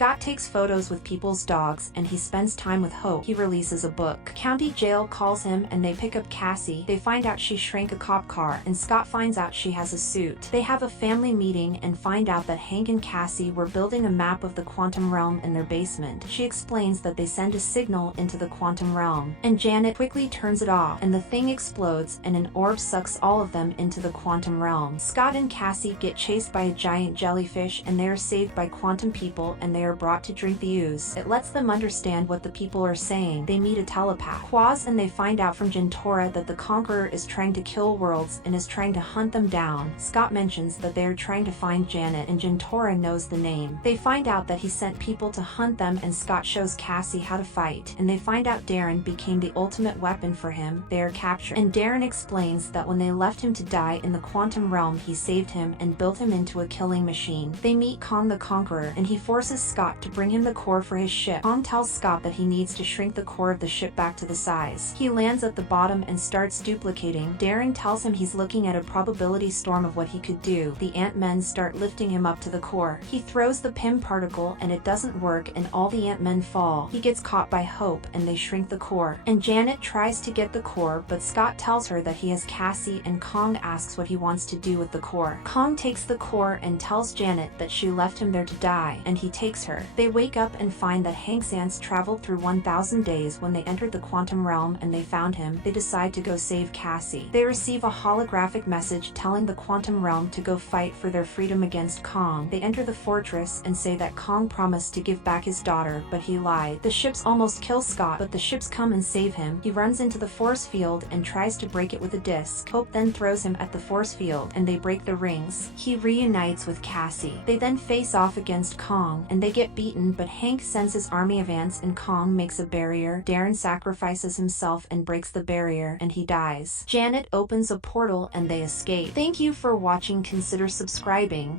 Scott takes photos with people's dogs and he spends time with Hope. He releases a book. County jail calls him and they pick up Cassie. They find out she shrank a cop car and Scott finds out she has a suit. They have a family meeting and find out that Hank and Cassie were building a map of the quantum realm in their basement. She explains that they send a signal into the quantum realm, and Janet quickly turns it off and the thing explodes and an orb sucks all of them into the quantum realm. Scott and Cassie get chased by a giant jellyfish and they are saved by quantum people and they are brought to drink the ooze. It lets them understand what the people are saying. They meet a telepath, Quaz, and they find out from Gentora that the Conqueror is trying to kill worlds and is trying to hunt them down. Scott mentions that they are trying to find Janet and Gentora knows the name. They find out that he sent people to hunt them and Scott shows Cassie how to fight, and they find out Darren became the ultimate weapon for him. They are captured, and Darren explains that when they left him to die in the quantum realm he saved him and built him into a killing machine. They meet Kong the Conqueror and he forces Scott to bring him the core for his ship. Kong tells Scott that he needs to shrink the core of the ship back to the size. He lands at the bottom and starts duplicating. Darren tells him he's looking at a probability storm of what he could do. The Ant-Men start lifting him up to the core. He throws the Pym particle and it doesn't work and all the Ant-Men fall. He gets caught by Hope and they shrink the core. And Janet tries to get the core, but Scott tells her that he has Cassie and Kong asks what he wants to do with the core. Kong takes the core and tells Janet that she left him there to die, and he takes her. They wake up and find that Hank's ants traveled through 1,000 days when they entered the quantum realm and they found him. They decide to go save Cassie. They receive a holographic message telling the quantum realm to go fight for their freedom against Kong. They enter the fortress and say that Kong promised to give back his daughter, but he lied. The ships almost kill Scott, but the ships come and save him. He runs into the force field and tries to break it with a disc. Hope then throws him at the force field and they break the rings. He reunites with Cassie. They then face off against Kong and they get beaten, but Hank sends his army of ants and Kong makes a barrier. Darren sacrifices himself and breaks the barrier and he dies. Janet opens a portal and they escape. Thank you for watching. Consider subscribing.